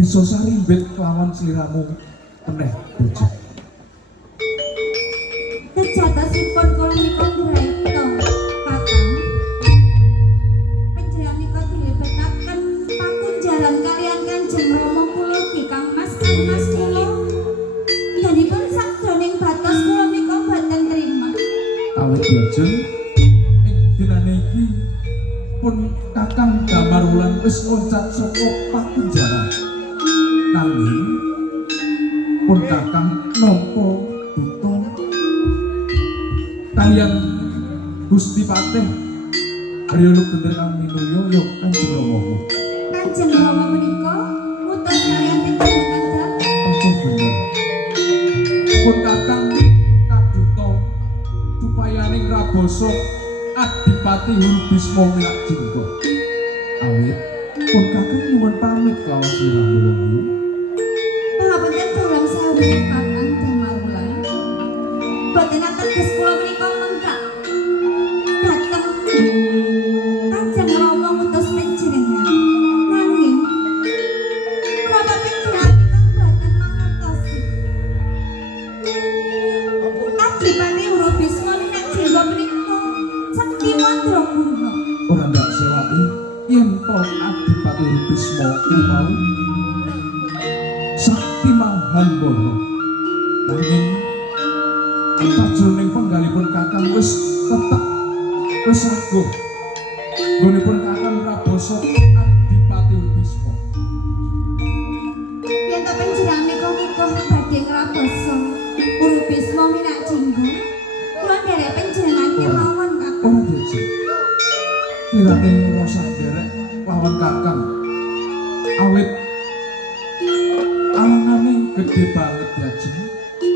bisa sarimbit kelawan sliramu meneh bojo. Sejatosipun kula menika ngraita Kakang. Panjenenganipun dilebetaken pakunjalan kaliyan Kanjeng Rama kula Kang Mas Kangmas kula. Danipun sakjroning batos kula menika boten trima. Awit lajeng ing dinane iki pun Kakang Damarwulan wis loncat saka pakunjaran. Nanging pun Kakang nampa duta kaliyan Gusti Patih Haryana Bener kang minulya ya Kanjeng Rama. Kanjeng Rama menika ngutus kaliyan panjenengan Kanjeng bener. Pun Kakang kaduta supayaning Rabasa Adipati Hurubisma milak jingga. Awit pun Kakang nyuwun pamit kalawan sliramu Wahyu. pangapunten durang sewu Kakang Damarwulan. Boten ateges kula menika mengkak dhateng Kanjeng Rama ngutus panjenengan. Nanging menapa panjenenganipun boten mangertosi Adipati Hurubisma milak jingga menika sakti mandraguna. Ora ndak sewai yen to Adipati Hurubisma kuwi mau sakti Mahambara. Nanging sajroning penggalipun Kakang wis tetep wis agung nggonipun Kakang Rabasa Adipati Hurubisma. Yen to panjenenganipun mukuh badhe ngrabasa Hurubisma milak jingga, kula nderek panjenengan kemawon Kakang. Ora jejeg kirane rasa derek lawan Kakang awit alangane gedhe banget jajeng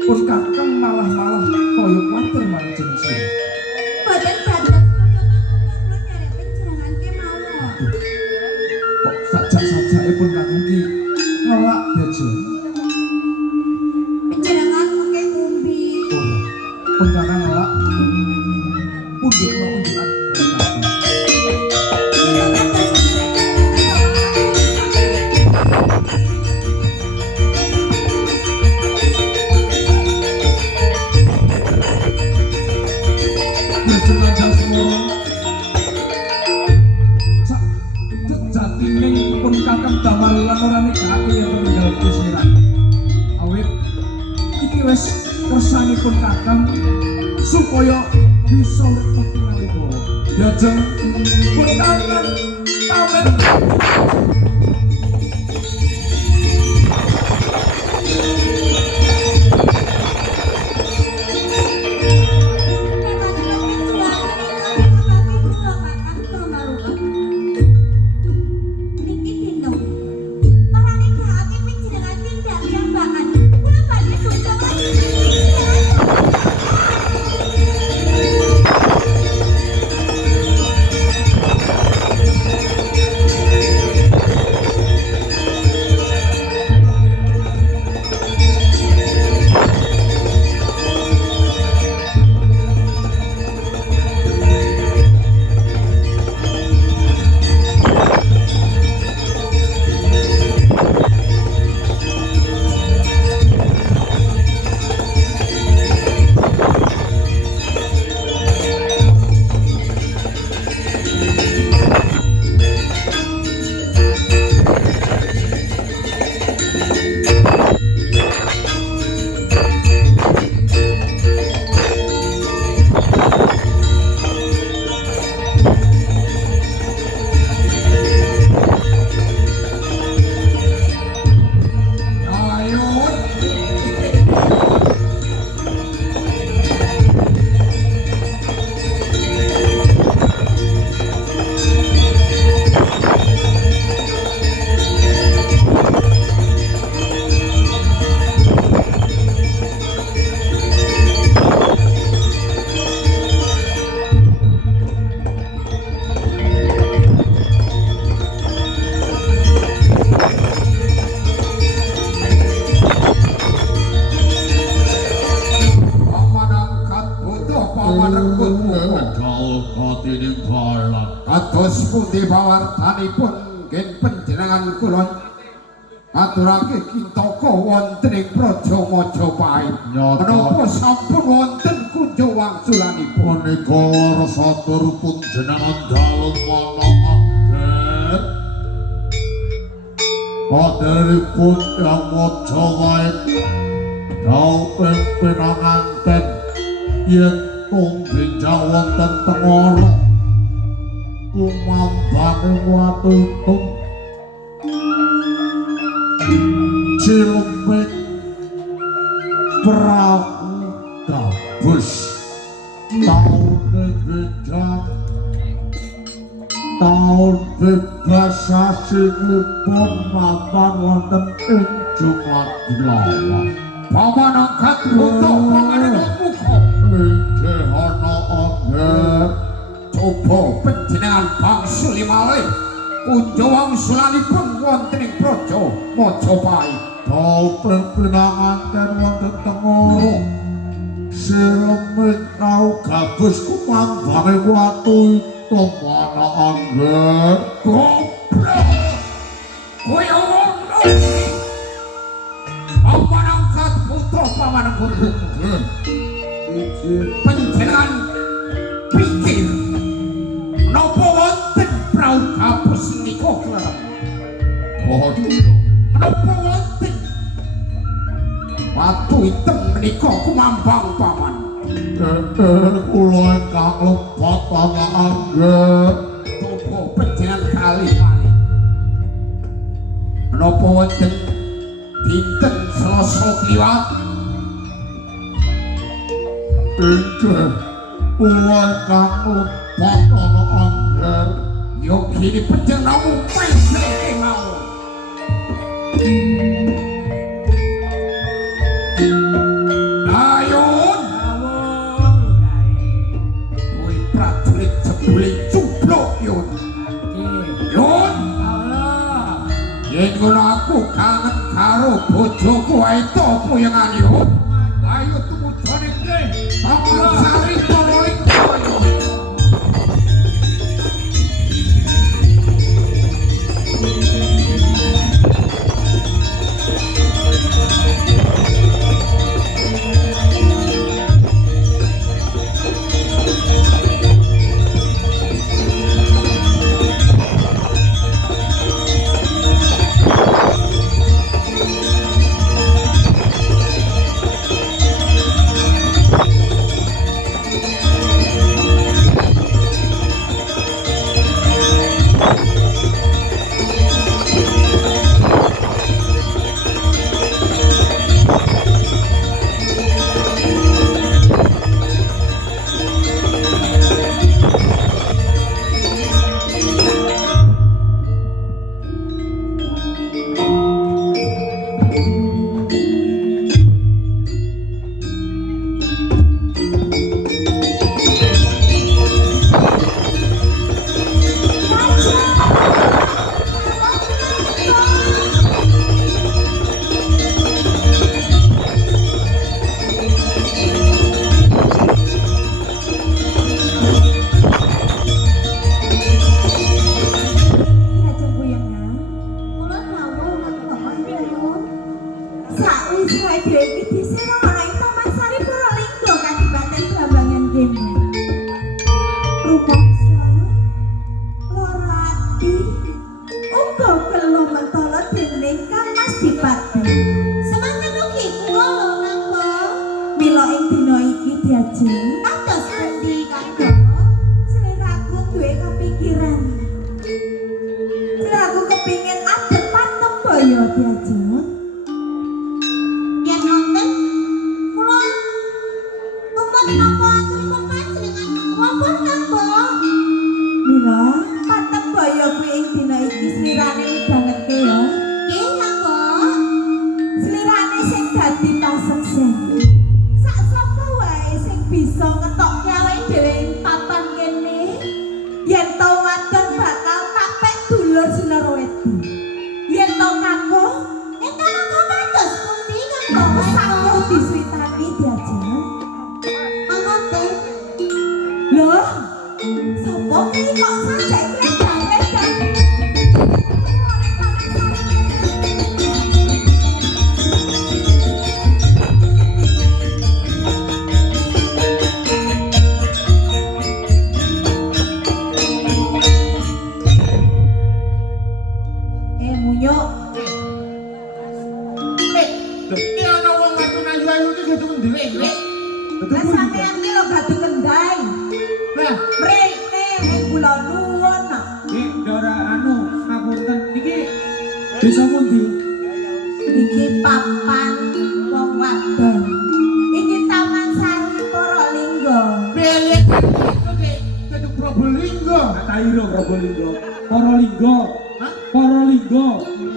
pun Kakang malah kaya kuwatir marang jeneng sira. Boten dados kaya mangkono kula nderek panjenengan kemawon. Kok sajak-sajake pun Kakang ki ngelak jajeng. Panjenengan mengke umbi. Ora pun Kakang ngelak pundhut mau unjukan Kakang. Berjenajah semua sak jejatining pun Kakang Damarwulan ora nikahake yen peninggal kusiran. Awit iki wis kersanipun Kakang supaya bisa ketingalipun. Jajeng pun Kakang pamit. Kados pundi pawartanipun nggih panjenengan kula aturake Kintaka wonten ing Praja Majapahit. Menapa sampun wonten kunjo wangsulanipun? Menika warsaturipun jenengan dalem ana angger. Paderipun Yang Majapahit dawuh pinanganten yen tumbenjang wonten tengara kumambane watutung Cilempit Prabu Gabus tahun benjang tahun bebas sasinipun mapan wonten ing Jumadilawan Paman angkat putra panganan muka inggih ana angger coba panjenengan bangsuli malih kunjo wangsulanipun wonten ing Praja Majapahit. dawuh pinanganten wonten tengara Cilempit Prabu Gabus kumambane watu item ana angger Goblok! Kowe ngono iki. Paman angkat putra paman guru. Panjenengan pikir napa wonten Prabu Gabus nika kelaran? Napa wonten watu item menika kumambang paman? kula ingkang lepat ana angger Coba panjenengan kalih malih. Menapa wonten dinten Selasa kliwat inggih kula ingkang lepat ana angger yo kini panjenengan mumpai mau. Ayun, kowe prajurit jebule cublok yun. Yun, yen ngono aku kangen karo bojoku wae to puyengan yun. Ayo tumujane kowe, paman sari pololing koyo. kula nuwun. Dora anu ngapunten iki desa pundi? Iki papan wong wadon. Iki Taman Sari Porolinggo. Belik keduk Probolinggo. Kairo Probolinggo. Porolinggo. Porolinggo.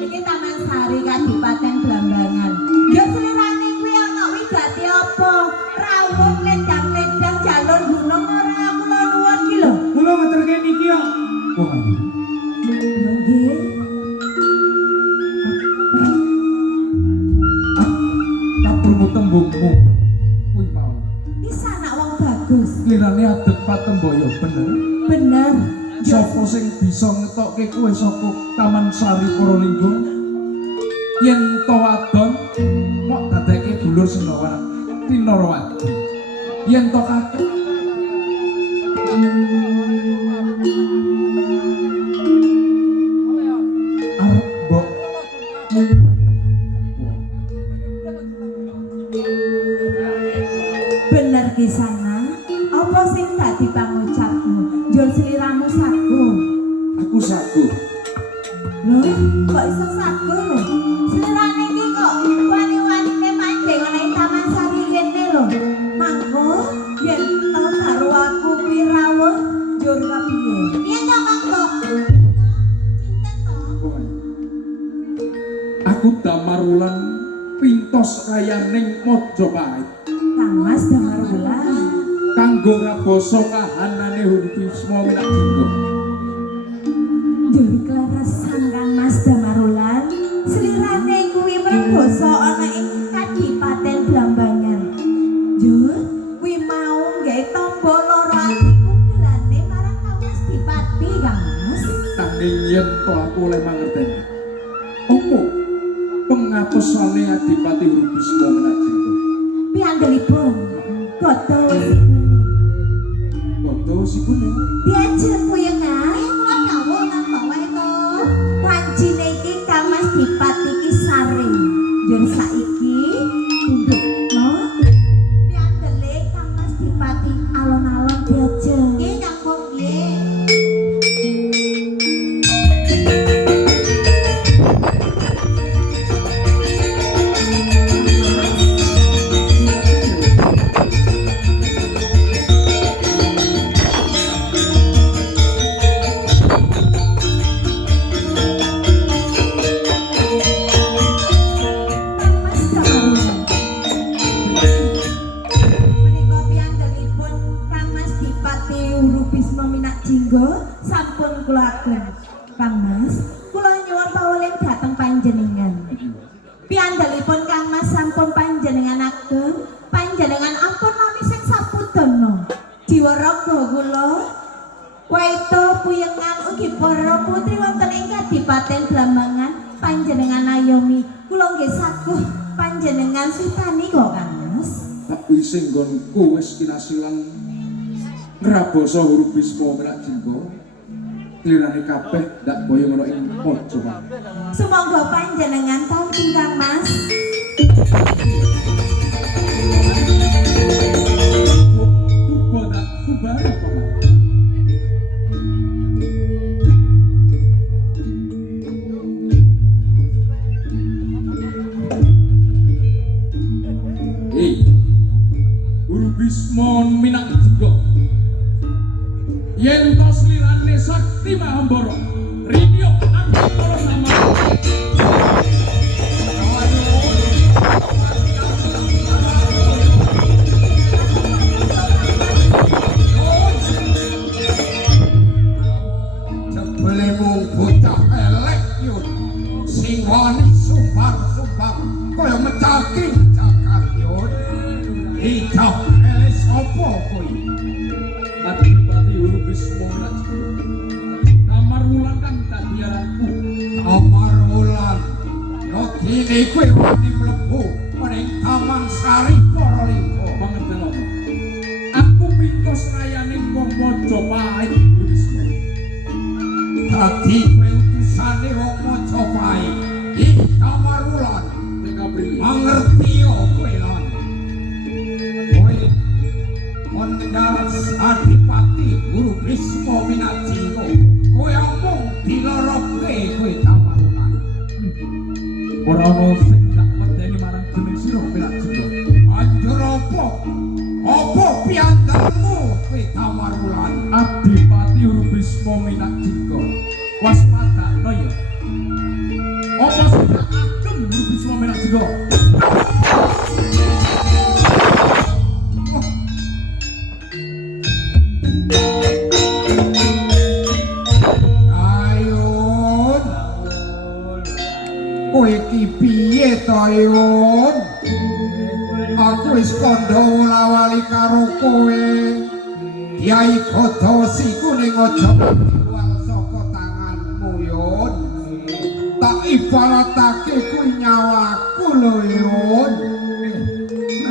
Iki Taman Sari Kadipaten Blambangan. Ya selirane kuwi ana wigati apa? Rawuh ledang-ledang jalur gunung ora kula nuwun ki lho. Kula ngeterke niki yo. Oh, Nggih. tak perlu tembungmu. Kuwi mau. Iki sanak wong bagus. Lirane adep patemboyo bener. Bener. Sopo sing bisa ngetokke kowe saka Taman Sari Porolinggo? Yen to wadon kok dadeke dulur Sinawan Tinarawati. Yen to kakek arep mbok Bener kisana. Apa sing dadi pangucapmu? Njur sliramu saku. aku saku. Lho, kok iso saku lho? Slirane iki kok wani-wanine manjing ana ing Taman Sari kene lho. Mangko yen tau karo aku kuwi rawuh njur kepiye? Piye to mangko? Cinten to? Aku Damarulan pintos rayaning Majapahit. Kang Mas Damarulan. Kanggo ngaboso kahanane Hurubisma Minakjingga. Njur kleresan Kang Mas Damarulan. Slirane kuwi mreboso ana ing Kadipaten Blambangan. Njur kuwi mau gawe tombo loro atiku gelane marang Kang Mas Dipati Kang Mas. Nanging yen to aku oleh mangerteni. Opo pengapesane Adipati Hurubisma Minakjingga? Piyandelipun Goto Sikuni. Goto Sikuni. Diajar puyeng ae kula dawuh nang wae to. Wancine iki Kang Mas Dipati ki sare. Njur saiki tundukno piandele Kang Mas Dipati alon-alon diajar. Nggih nyambung nggih. Menika piyandelipun Kang Mas Dipati Hurubisma Minakjingga sampun kula agem. Kang Mas, kula nyuwun pawulen dhateng panjenengan. Piyandelipun Kang Mas sampun panjenengan agem, panjenengan ampun nami sing sapudana. Jiwa raga kula waito puyengan ugi para putri wonten ing Kadipaten Blambangan panjenengan ayomi. Kula nggih saguh panjenengan sitani kok Kang Mas. Tak wis nggonku wis kinasilan ngraboso Hurubisma Minakjingga. Lirane kabeh ndak boyo ngono ing Majapahit. Sumangga panjenengan tampi Kang Mas. Tuba tak kubare apa Mas? Hurubisma Minakjingga. Yen to slirane sakti Mahambara, rinyo angkara sama. Jebule mung bocah elek yo. Sing wani sumpar-sumpar kaya mecaking jagat yo. Ijab elek sapa kuwi? Adipati Hurubisma Minakjingga. Damarulan kang dadi aranku. Damarulan. Yo kene kuwi wani mlebu ning Taman Sari Porolinggo. Pangerten apa? Aku pintos rayaning wong Majapahit Hurubisma. Dadi kowe utusane wong Majapahit. Ing Damarulan. Teka priye? Mangerti yo kowe lan. Kowe Mondar Adipati Guru Bisma Minajinggo kowe mung dilorokke kowe Tamarulan. Ora ana sing tak medeni marang jeneng sira Minajinggo. Banjur apa piandarmu kowe Tamarulan? Adipati Urubisma Minajinggo. Waspadakno ya. Apa sing tak agem Urubisma Minajinggo? Ayun. Kowe iki piye to Ayun? Aku wis kandha lawali karo kowe. Kyai Godosi ku ning aja keluar saka tanganmu Yun. Tak ibaratake kuwi nyawaku lho Yun.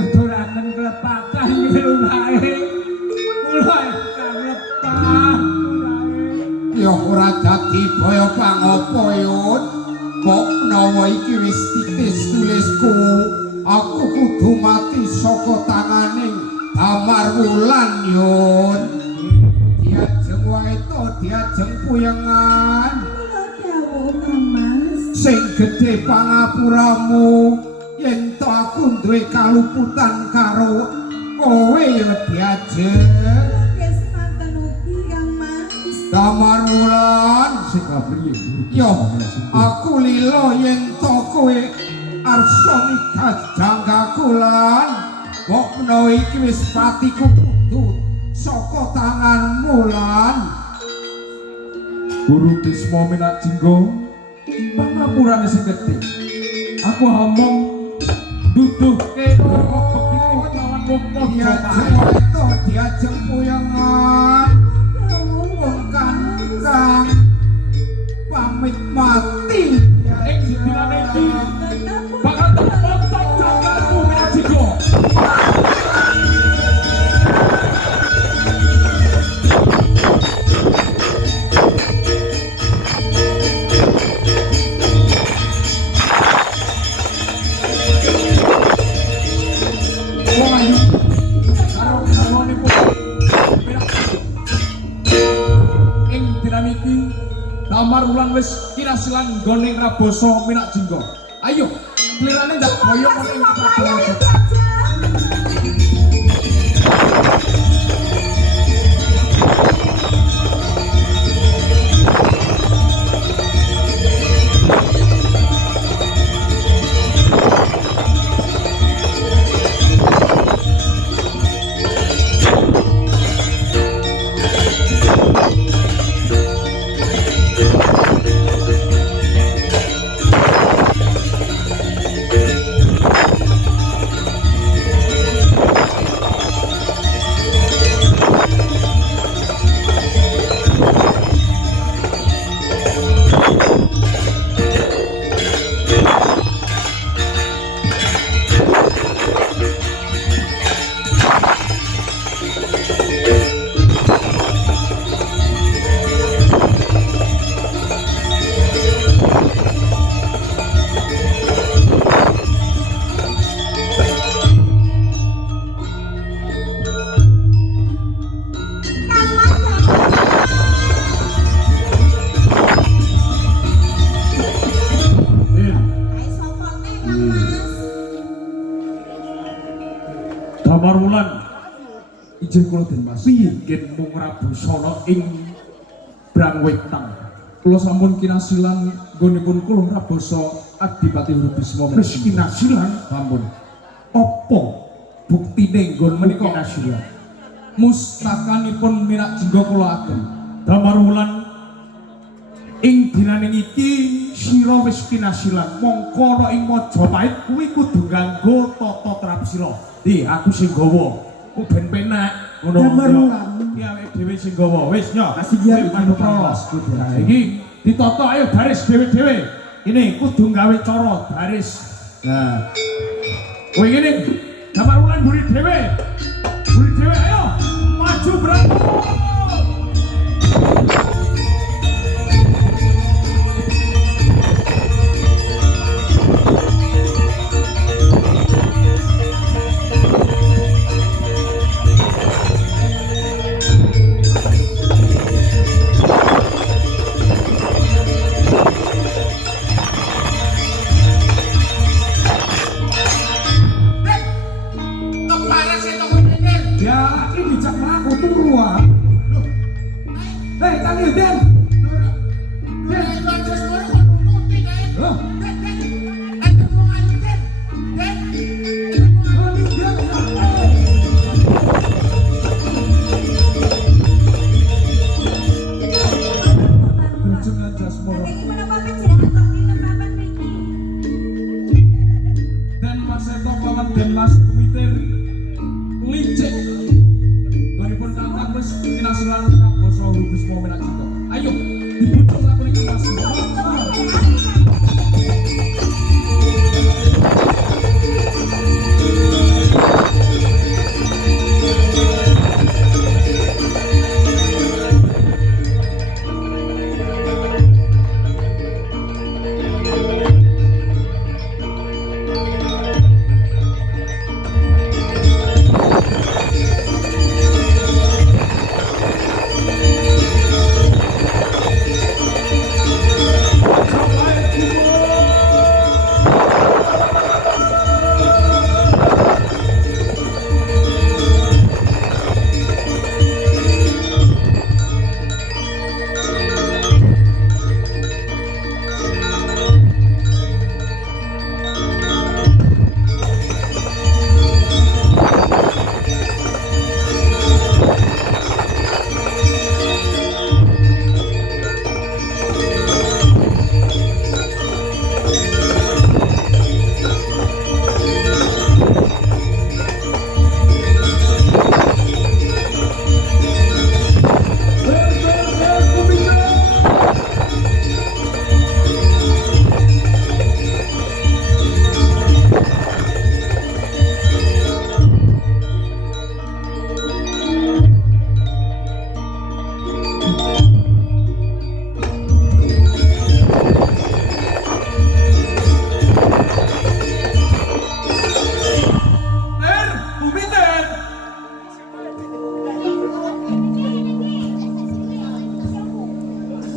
Aturaken klepatan nggih. Kula ingkang lepah. Ya ora dadi baya pangapa Yun. Kok menawa iki wis titis tulisku, aku kudu mati saka tanganing Damarwulan Yun. Diajeng wae to, diajeng puyengan. Kula dawuh Kang Mas. Sing gedhe pangapuramu yen to aku duwe kaluputan karo kowe ya diajeng. Nggih semanten ugi Kang Mas. Damarwulan Sing kapriye? yo aku lilo yen to kowe arsa nikah janggakulan. Kok menawa iki wis patiku kudu saka tanganmu lan. Guru Bisma Minajinggo, pangapurane sing gedhe. Aku hamong duduhke begitu lawan wong padha Diajeng wae to, diajeng puyengan. Dawuh Wong kang pamit mati. ing dinane iki bakal terpotong jangkarmu Minajinggo. Wong ayu karo garwanipun Minajinggo. Ing dinane iki Damarwulan wis kirasilan nggone Rabasa Minajinggo. Ayo, klirane ndak boyo ning Ayo Prabowo. diajeng. Damarwulan ijin kula den Mas piyen mung Rabusana ing Brangwetang. Kula sampun kinasilan nggonipun kula Rabasa Adipati Urubisma Wis kinasilan, sampun. apa buktine nggon menika Menika. kinasilan? Mustakanipun Minajinggo kula agem. Damarwulan ing dinane iki sira wis kinasilan, mongko ana ing Majapahit kuwi kudu nganggo tata trapsira. Aku sing gawa, ku ben penak ngono. Damarwulan. Iki awake dhewe sing gawa. Wis yo, Kasih dia kowe manut Mas, Mas. kudu. Nah, iki ditata ayo baris dhewe-dhewe. Ini kudu gawe cara baris. Nah. Kowe ngene, Damarwulan buri dhewe. Buri dhewe ayo maju berangkat. Hei, Kang Yuden. Loh, Jangan jasmoro. Ini menapa panjenengan kok dilempapan mriki? Dan Mas Seto lawan Den Mas Kumitir licik. Ngonipun kakang wis kinasilan kabasa huruf momen cita. Ayo dibutuh lakon iki Mas.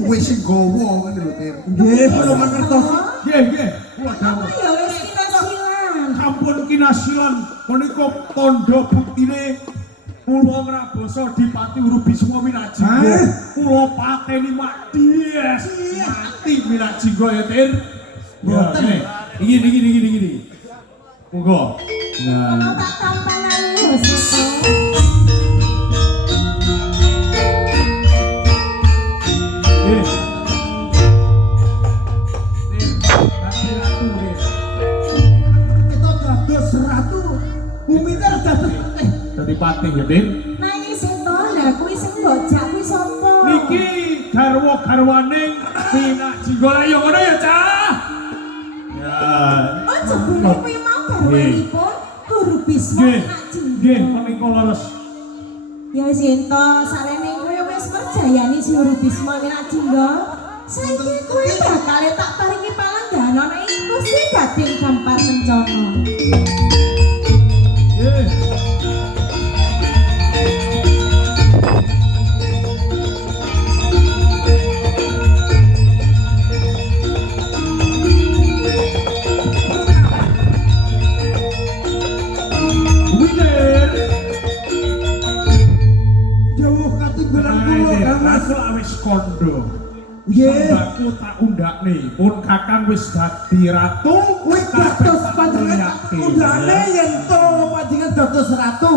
Wis sing gowo ngene lho, Tir. Nggih, kula mangertos. Nggih, nggih. Kula dawuh. Apa ya wis kinasilan? Sampun kinasilan menika tandha buktine kula ngraboso Dipati Urubisma Minajinggo. Kula pateni Makdies. Mati Minajinggo ya, Tir. Mboten. Iki. Monggo. Kalau Nah, tak tampanan lho, Seto. nggih. Tir, kasih ratu, Tir. Kita dados ratu. Bumitir dados Dadi patih ya, Tir. Nah iki Seto, lah kuwi sing bojak kuwi sapa? Niki garwa-garwaning Minajinggo. Ayo ngono ya, Cah. Ya. Oh, jebule kuwi mau garwanipun Guru Bisma Nggih. Nggih, Minajinggo. menika leres. Ya Sinto, salene kowe wis merjayani si Guru Bisma Minajinggo. Saiki kowe bakal tak paringi palangganan nek iku sing gading gampar kencana. Nggih. Winner. jauh katinggalan kula, Kang Mas. Aku wis kondo. Nggih. Aku tak undakne, pun Kakang wis dadi ratu. Kuwi dados panjenengan undane yen to panjenengan dados ratu.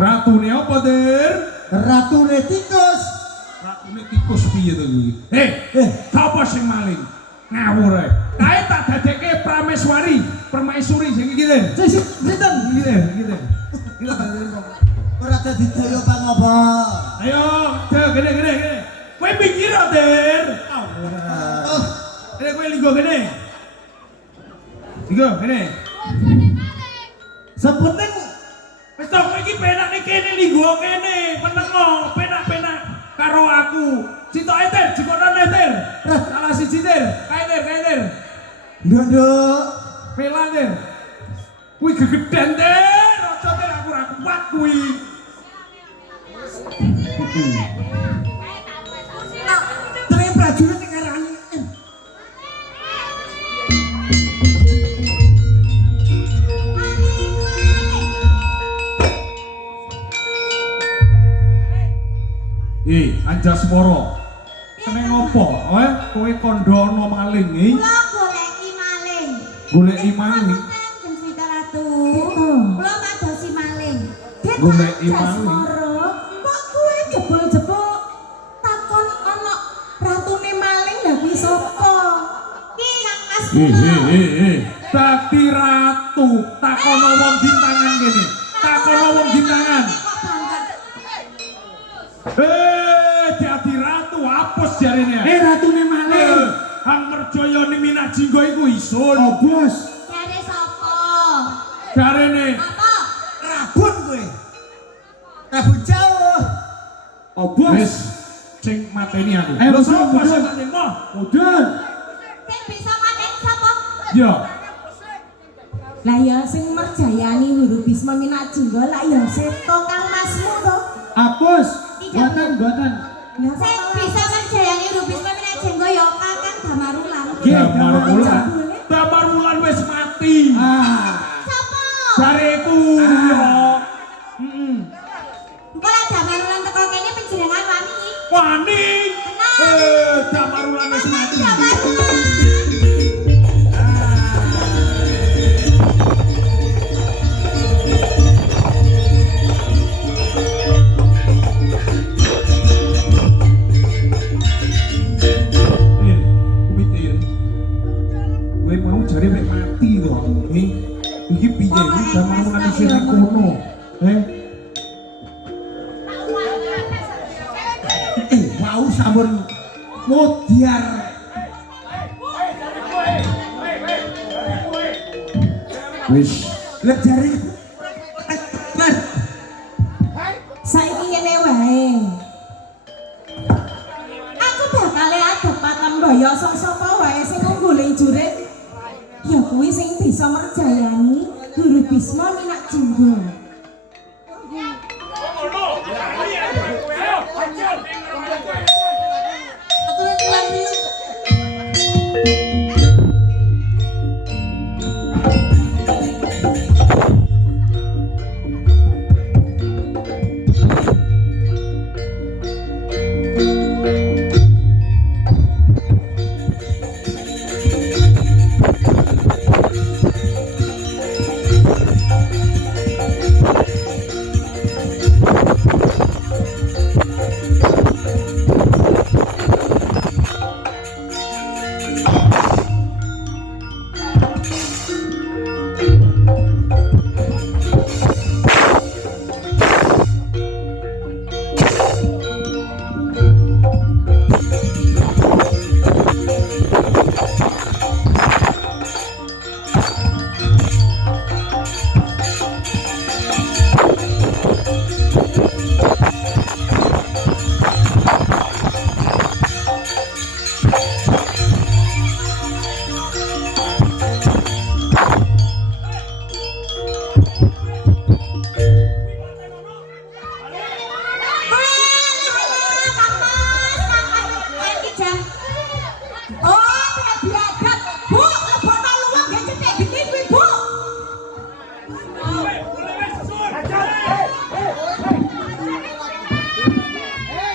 Ratune apa, Dir? Ratune tikus. Ratune tikus piye to kuwi? Sapa sing maling? Ngawur ae. Kae tak dadekke prameswari, permaisuri sing iki, Dir. Sinten? Iki, Dir, iki, Dir. Ora dadi daya pangapa. Ayo, gene. Kowe pinggir, Dir. Oh, Kowe linggo gene. Linggo gene. sepenting Wis to kowe iki penak ning kene linggo kene, menengo, penak-penak karo aku. Citoke Dir, jikono Dir. Salah siji Dir, kae Dir. nduk. Pela Dir. Kuwi gegeden Dir, aja Dir aku ora kuat kuwi. Terus prajurit ning arane. Anjasmara. Kene ngopo? Kowe kandha ana maling iki? Kula goleki maling. Goleki maling. Kanjeng Swita Ratu. Kula madosi maling. Goleki maling. Jasmara, kok kowe jebul-jebul takon ana ratune maling lha kuwi sapa? Ki Kang Mas kula. Dadi ratu, takono wong gintangan kene. Takono wong gintangan. Kok banget. Dadi ratu apus jarene. Ratune maling. Hang Merjaya ni Minak Jinggo iku isun. Oh, Bos. Jare sapa? Jarene. Apa? Rabun kowe. Rabun jauh. Oh, Bos. Wis sing mateni aku. Ayo, Lho mudun, sapa mudun. sing mateni? Moh. Mudun. Sing bisa manen sapa? Ya. Lah ya sing merjayani Huru Bisma Minak Jinggo lah ya seto Kang Masmu to. Apus. Tidak. Buatan. Sing bisa merjayani Huru Bisma Minak Jinggo ya Kakang Damarulan. Damarulan. Damarulan wis mati. Sapa? Jareku ya. Kok Damarulan teko kene penjenengan wani? Wani. Damarulan wis mati. Damarulan. Kumitir. Kowe mau jare mek mati to. Iki piye iki Damarulan isih nang kono. Mau sampun modiar. Wis. Lah jare Mas. Saiki ngene wae. Aku bakal adep Patambaya sapa wae sing ngguling jurit. Ya kuwi sing bisa merjayani Guru Bisma Minak Jinggo.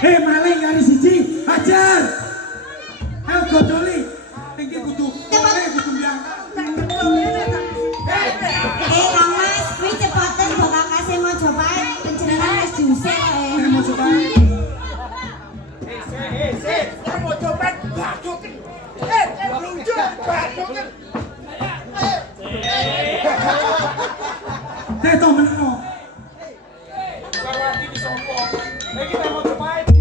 Maling kali siji, ajar. Ayo godoli. Iki kudu kudu biangkan. Kang Mas, kuwi cepetan bakal kasih Mojopahit penjenengan wis diusir kowe. Mojopahit. Mojopahit badoken. Lucu badoken. Teto meneno. Kawati disopo. Iki kita Mojopahit.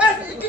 Wes, iki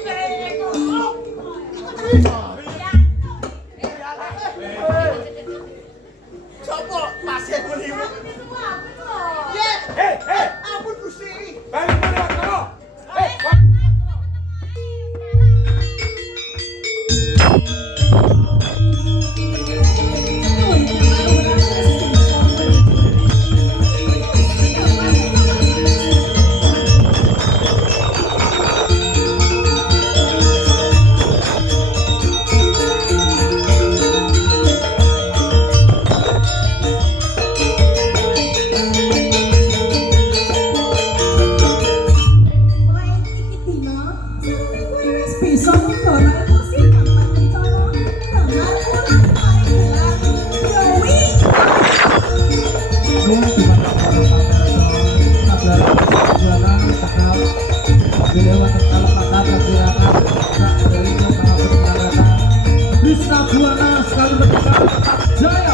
Jaya